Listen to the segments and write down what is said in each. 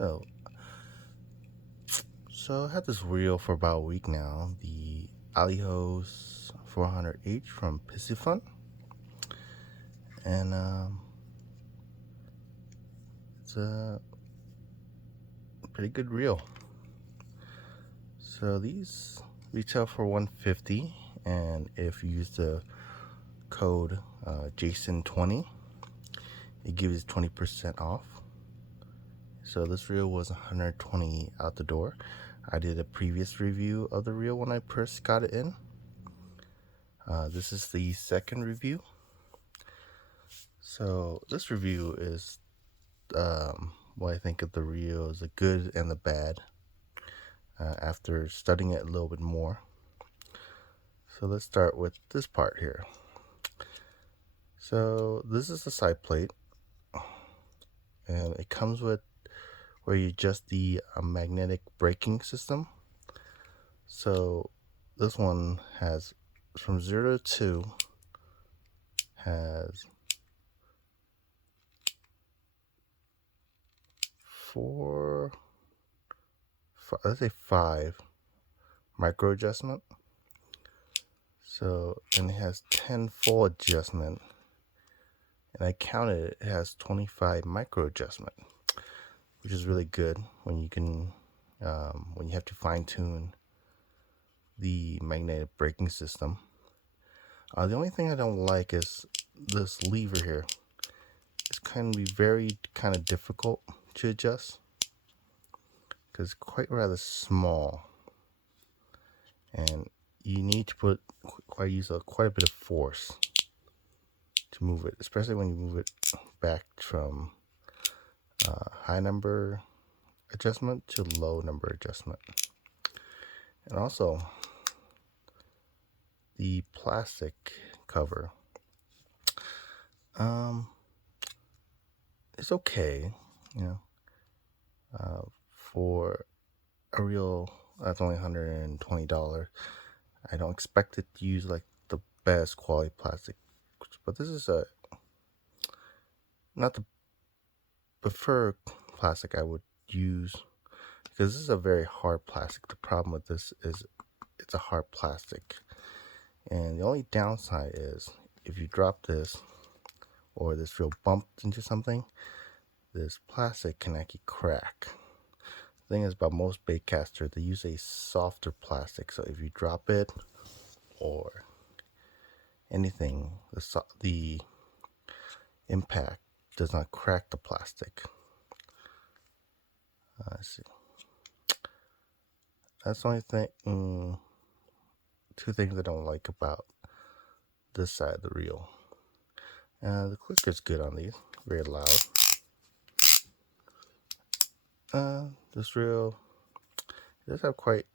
Oh, so I had this reel for about a week now. The Alijoz 400H from Piscifun, and it's a pretty good reel. So these retail for $150, and if you use the code Jason20, it gives 20% off. So this reel was $120 out the door. I did a previous review of the reel when I first got it in. This is the second review. So this review is what I think of the reel is the good and the bad after studying it a little bit more. So let's start with this part here. So this is the side plate, and it comes with where you adjust the magnetic braking system. So this one has from 0 to 2 has 4, let's say 5 micro adjustment. So, and it has 10 full adjustment, and I counted it has 25 micro adjustment, which is really good when you can when you have to fine tune the magnetic braking system. The only thing I don't like is this lever here. It's kind of very difficult to adjust because it's quite rather small, and you need to put quite a bit of force to move it, especially when you move it back from high number adjustment to low number adjustment. And also the plastic cover, it's okay, for a reel that's only $120. I don't expect it to use like the best quality plastic, but this is not the preferred plastic I would use, because this is a very hard plastic. The problem with this is it's a hard plastic, and the only downside is if you drop this or this reel bumped into something, this plastic can actually crack. The thing is about most baitcasters, they use a softer plastic, so if you drop it or anything, the impact does not crack the plastic. Let's see. That's the only thing. Two things I don't like about this side of the reel. The clicker's good on these, very loud. This reel does have quite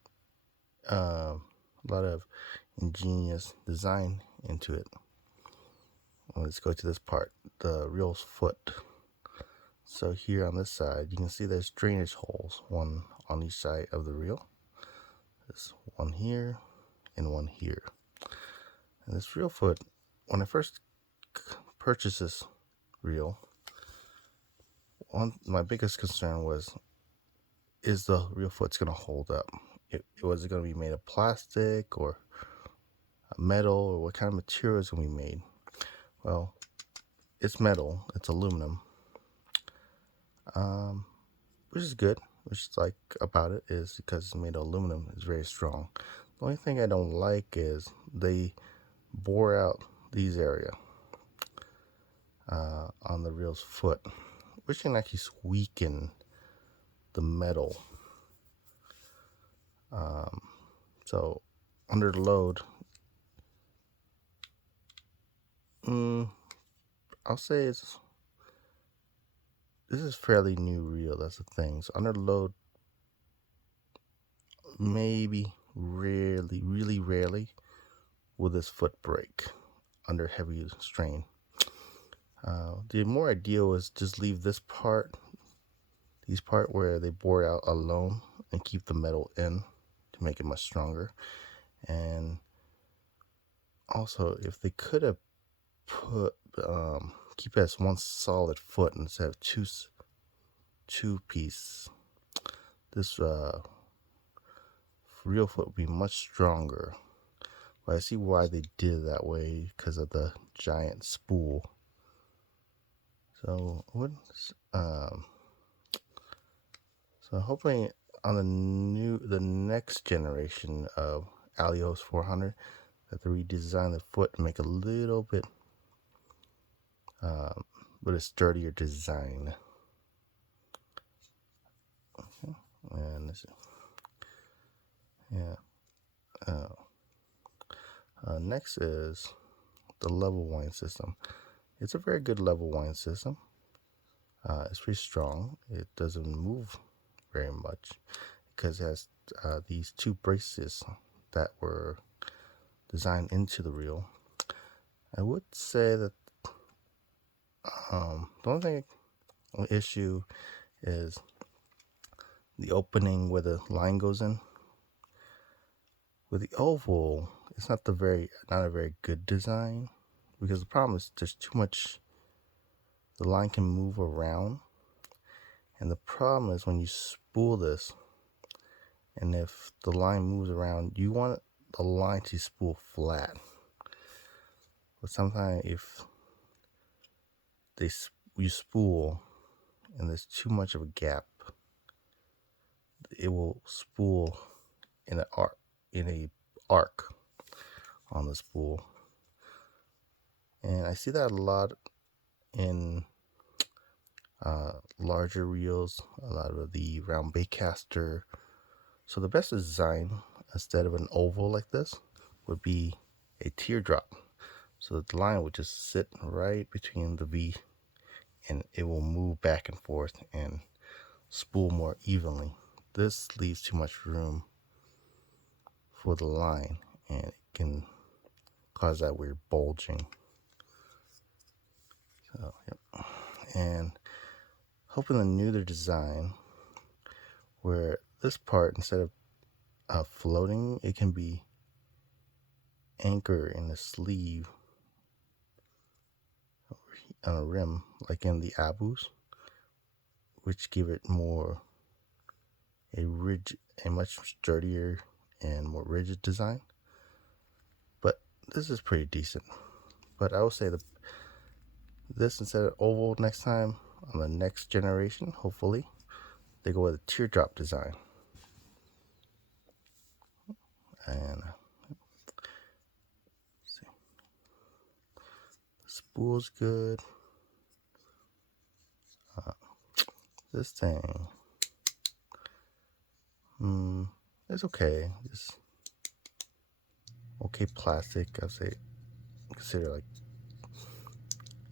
a lot of ingenious design into it. Let's go to this part, the reel's foot. So here on this side, you can see there's drainage holes, one on each side of the reel. There's one here and one here. And this reel foot, when I first purchased this reel, my biggest concern was, is the reel foot's going to hold up? Was it going to be made of plastic or metal, or what kind of material is going to be made? Well, it's metal, it's aluminum, which is good. Which is like about it is because it's made of aluminum, it's very strong. The only thing I don't like is they bore out these area on the reel's foot, which can actually weaken the metal. So under load, I'll say this is fairly new reel. That's the thing. So under load, maybe really rarely will this foot break under heavy strain. The more ideal is just leave these part where they bore out alone, and keep the metal in to make it much stronger. And also, if they could have put keep it as one solid foot instead of two 2-piece, this reel foot would be much stronger. But I see why they did it that way, because of the giant spool. So so hopefully on the next generation of Alijoz 400, that they redesign the foot and make a little bit with a sturdier design. Okay. And this, yeah. Next is the level wind system. It's a very good level wind system. It's pretty strong. It doesn't move very much because it has these 2 braces that were designed into the reel. I would say that the only issue is the opening where the line goes in. With the oval, it's not a very good design, because the problem is there's too much. The line can move around, and the problem is when you spool this, and if the line moves around, you want the line to spool flat. But sometimes if you spool and there's too much of a gap, it will spool in a arc on the spool. And I see that a lot in larger reels, a lot of the round baitcaster. So the best design, instead of an oval like this, would be a teardrop. So the line would just sit right between the V, and it will move back and forth and spool more evenly. This leaves too much room for the line, and it can cause that weird bulging. So, yep. And hoping the newer design, where this part, instead of floating, it can be anchored in the sleeve on a rim, like in the Abus, which give it a much sturdier and more rigid design. But this is pretty decent. But I will say this, instead of oval next time, on the next generation, hopefully they go with a teardrop design. And let's see, the spool's good. This thing, it's okay. Just okay plastic. I'd say consider like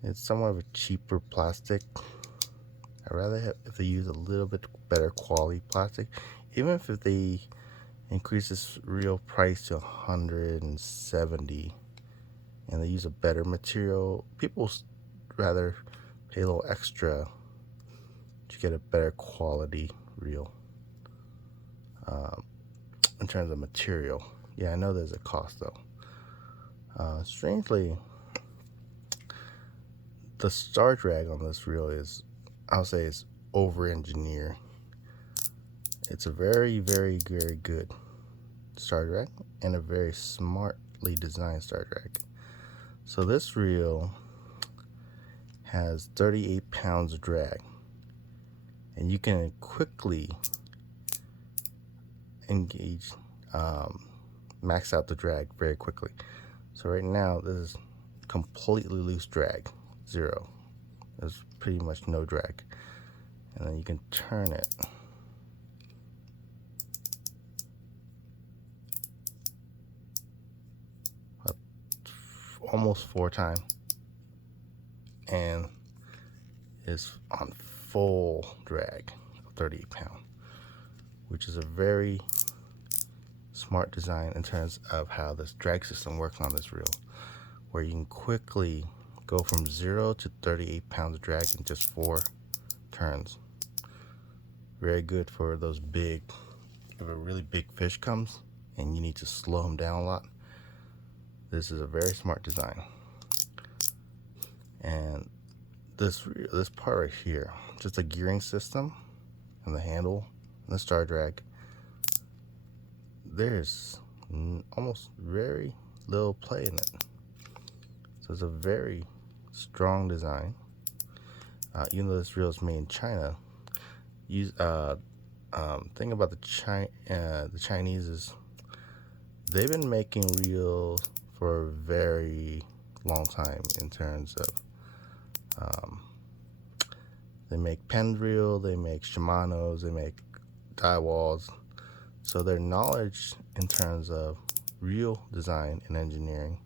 it's somewhat of a cheaper plastic. I'd rather have if they use a little bit better quality plastic, even if they increase this real price to $170 and they use a better material. People rather pay a little extra to get a better quality reel. In terms of material, yeah, I know there's a cost though. Strangely, the star drag on this reel is, I'll say, it's over-engineered. It's a very, very, very good star drag and a very smartly designed star drag. So this reel has 38 pounds of drag, and you can quickly max out the drag very quickly. So right now this is completely loose drag, 0. There's pretty much no drag, and then you can turn it almost 4 times, and it's on full drag of 38 pounds, which is a very smart design in terms of how this drag system works on this reel, where you can quickly go from 0 to 38 pounds of drag in just 4 turns. Very good for those big, if a really big fish comes and you need to slow him down a lot. This is a very smart design. And this part right here, just a gearing system and the handle and the star drag. There's almost very little play in it, so it's a very strong design. Even though this reel is made in China, thing about the Chinese is they've been making reels for a very long time in terms of they make Penn reel, they make Shimano's, they make Daiwas. So their knowledge in terms of reel design and engineering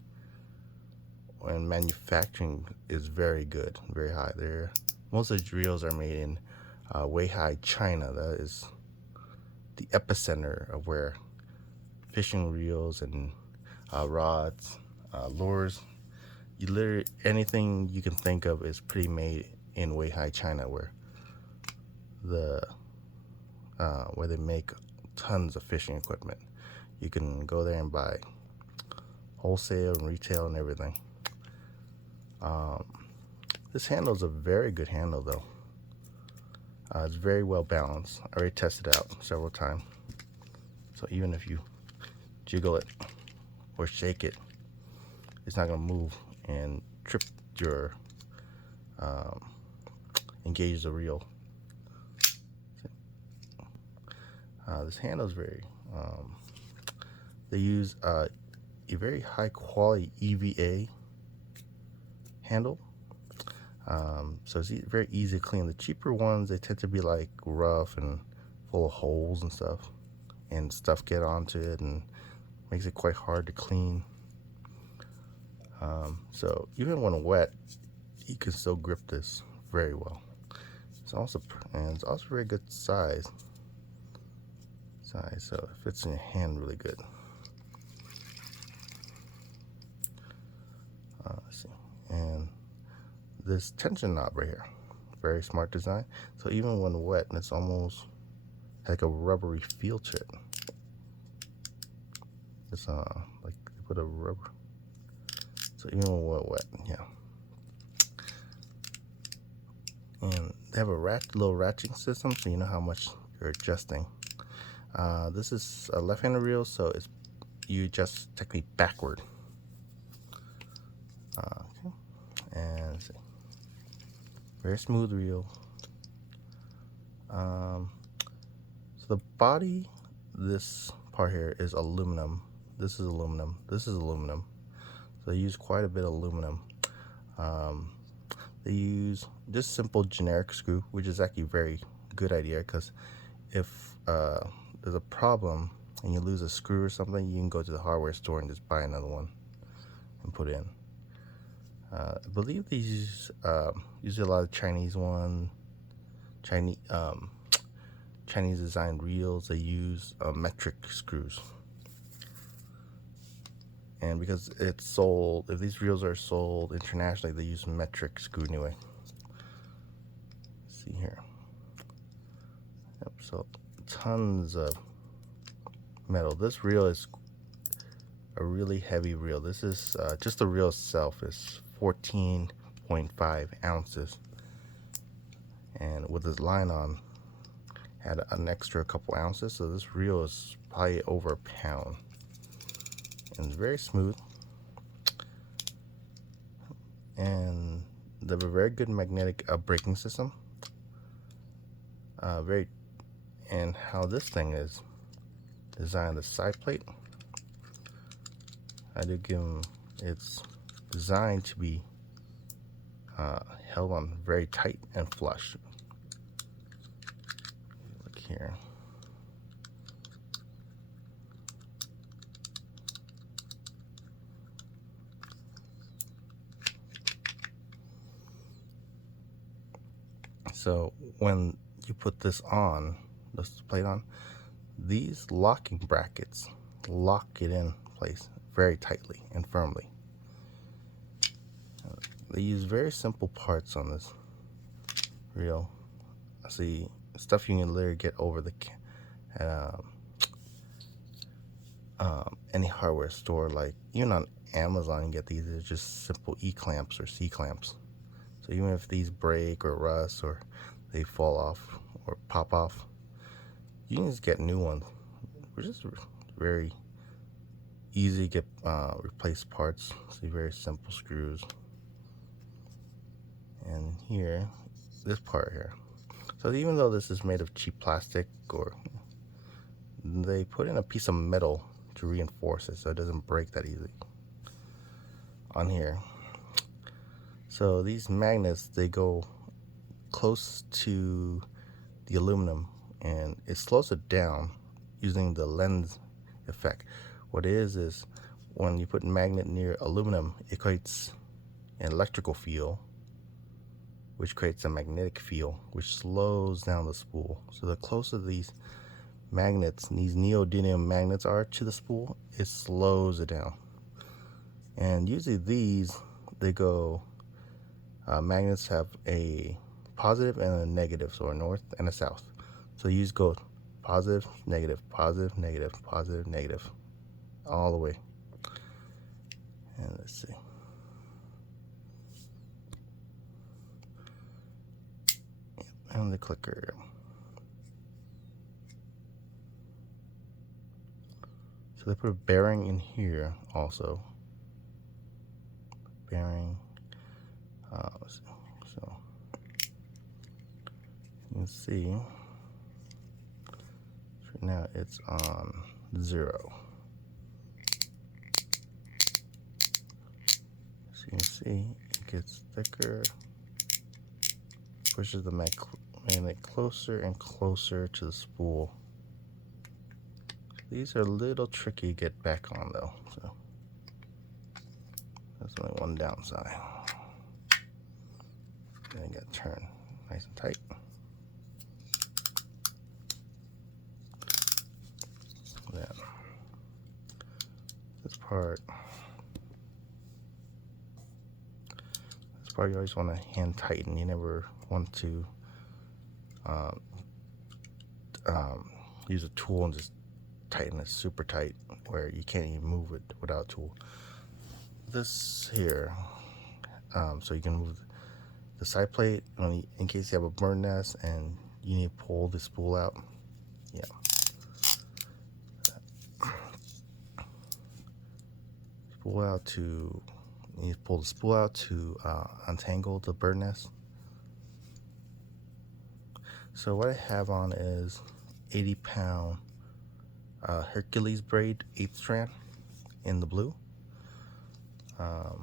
and manufacturing is very good, very high. Most of the reels are made in Weihai, China. That is the epicenter of where fishing reels and rods, lures, anything you can think of is pretty made in Weihai, China, where they make tons of fishing equipment. You can go there and buy wholesale and retail and everything. This handle is a very good handle though. It's very well balanced. I already tested it out several times. So even if you jiggle it or shake it, it's not going to move and trip your engage the reel. This handle is very they use a very high quality EVA handle, so it's very easy to clean. The cheaper ones, they tend to be like rough and full of holes and stuff get onto it and makes it quite hard to clean. So even when wet, you can still grip this very well. It's also very good size, so it fits in your hand really good. Let's see, and this tension knob right here, very smart design. So even when wet, it's almost like a rubbery feel to it. It's like they put a rubber. So even when wet, yeah. And they have a little ratcheting system, so you know how much you're adjusting. This is a left-handed reel, so you adjust technically backward. Okay. And see. Very smooth reel. So the body, this part here is aluminum. This is aluminum. This is aluminum. So they use quite a bit of aluminum. They use just simple generic screw, which is actually a very good idea, because if there's a problem and you lose a screw or something, you can go to the hardware store and just buy another one and put in. I believe they use a lot of Chinese designed reels. They use metric screws, and because it's sold, if these reels are sold internationally, they use metric screw anyway. Let's see here. Yep, so tons of metal. This reel is a really heavy reel. This is just the reel itself is 14.5 ounces, and with this line on, had an extra couple ounces, so this reel is probably over a pound, and it's very smooth, and they have a very good magnetic braking system. And how this thing is designed, the side plate, I do give them, it's designed to be held on very tight and flush. Look here. So when you put this plate on, these locking brackets lock it in place very tightly and firmly. They use very simple parts on this reel. See, stuff you can literally get over any hardware store, like even on Amazon you get these. They're just simple E clamps or C clamps. So even if these break or rust or they fall off or pop off, you can just get new ones, which is very easy to get replace parts. See, very simple screws. And here, this part here. So even though this is made of cheap plastic, or they put in a piece of metal to reinforce it so it doesn't break that easily on here. So these magnets, they go close to the aluminum and it slows it down using the lens effect. What it is when you put a magnet near aluminum, it creates an electrical field, which creates a magnetic field, which slows down the spool. So the closer these magnets, these neodymium magnets are to the spool, it slows it down. And usually these, they go, magnets have a positive and a negative, so a north and a south. So you just go positive, negative, positive, negative, positive, negative, all the way. And let's see. And the clicker. So they put a bearing in here also. Bearing. Let's see. So you can see. Right now it's on 0. So you can see it gets thicker, pushes the magnet closer and closer to the spool. These are a little tricky to get back on though, so that's only one downside. Then you gotta turn nice and tight. Then this part you always want to hand tighten. You never want to use a tool and just tighten it super tight where you can't even move it without a tool. This here, so you can move the side plate in case you have a burn nest and you need to pull the spool out. Yeah. You need to pull the spool out to untangle the bird nest. So what I have on is 80-pound Hercules braid 8th strand in the blue. I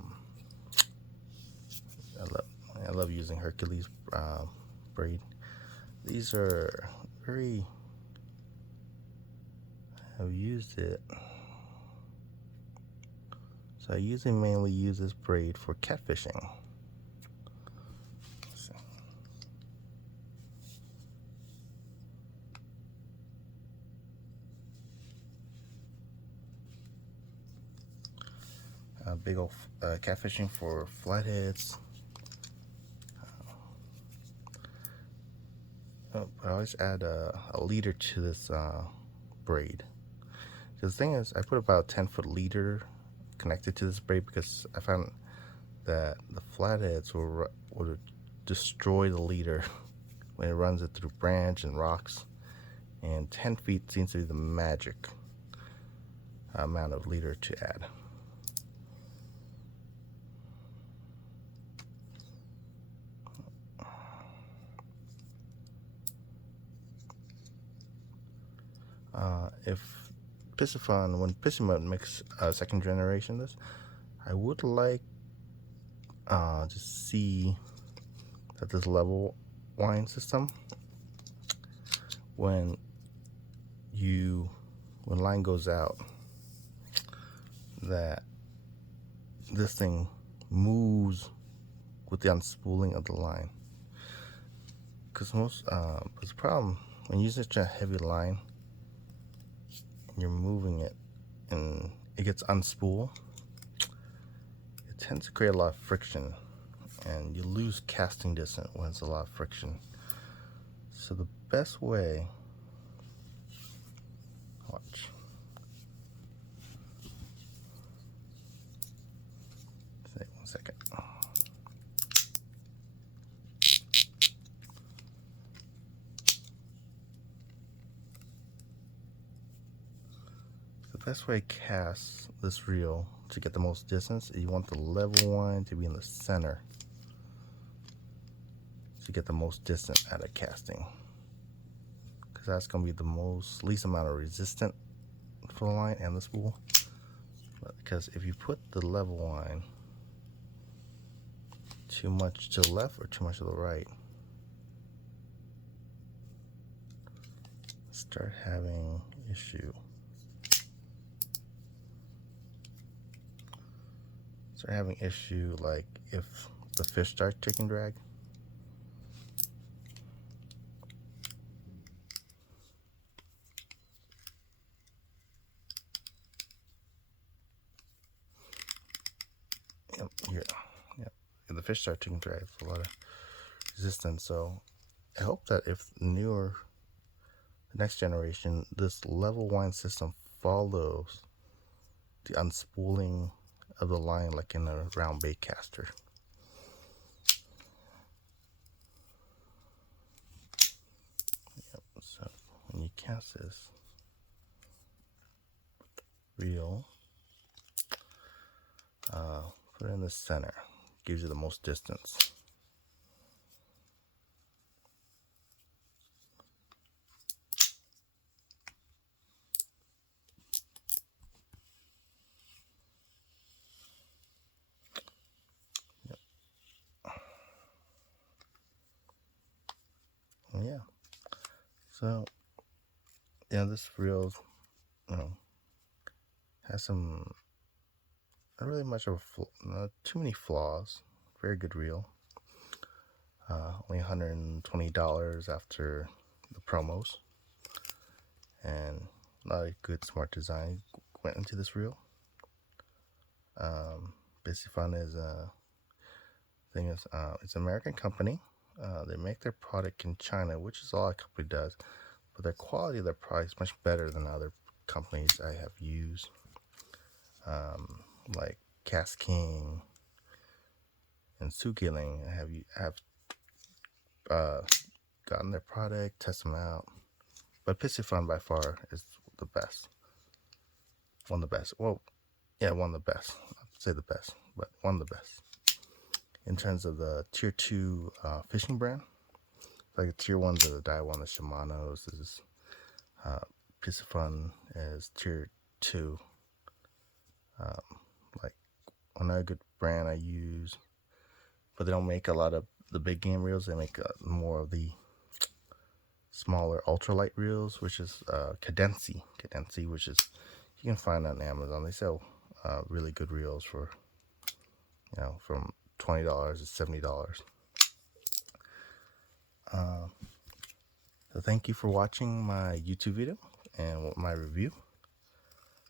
love using Hercules braid. These are I've used it. So I usually mainly use this braid for catfishing. Big old catfishing for flatheads. I always add a leader to this braid. Because the thing is, I put about a 10-foot leader connected to this braid because I found that the flatheads would destroy the leader when it runs it through branch and rocks. And 10 feet seems to be the magic amount of leader to add. If Piscifun, when Piscifun makes a second generation of this, I would like to see that this level wind system, when line goes out, that this thing moves with the unspooling of the line. Because the problem when you use such a heavy line, you're moving it and it gets unspooled, it tends to create a lot of friction and you lose casting distance when it's a lot of friction. So the best way, watch, say 1 second. best way to cast this reel to get the most distance is you want the level one to be in the center to get the most distance out of casting, because that's going to be the least amount of resistance for the line and the spool. Because if you put the level line too much to the left or too much to the right, start having issue. Start having issue like if the fish starts taking drag. Yep, here. Yep. If the fish start taking drag, it's a lot of resistance. So I hope that if the next generation, this level wind system follows the unspooling of the line like in a round bait caster. Yep. So when you cast this reel, put it in the center, gives you the most distance. Yeah. So yeah, this reel, has some not really much of not too many flaws. Very good reel. Only $120 after the promos, and a lot of good smart design went into this reel. Piscifun is it's an American company. They make their product in China, which is all a company does, but the quality of their product is much better than other companies I have used, like Cast King and Sukiling. I have gotten their product, test them out, but Piscifun by far is the best. One of the best. Well, yeah, one of the best. I'd say the best, but one of the best. In terms of the tier 2 fishing brand, like the tier 1s are the Daiwa, the Shimano's. This is Piscifun is tier 2. Like another good brand I use, but they don't make a lot of the big game reels. They make more of the smaller ultralight reels, which is Cadency, which is you can find on Amazon. They sell really good reels for from $20 to $70. So thank you for watching my YouTube video and my review.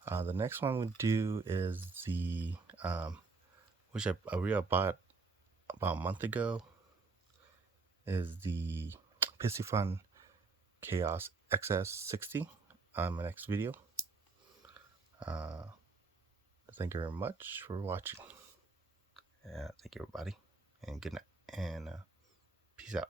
The next one we do is the which I really bought about a month ago, is the Piscifun Chaos XS60 on my next video. Thank you very much for watching. Thank you, everybody, and good night, and peace out.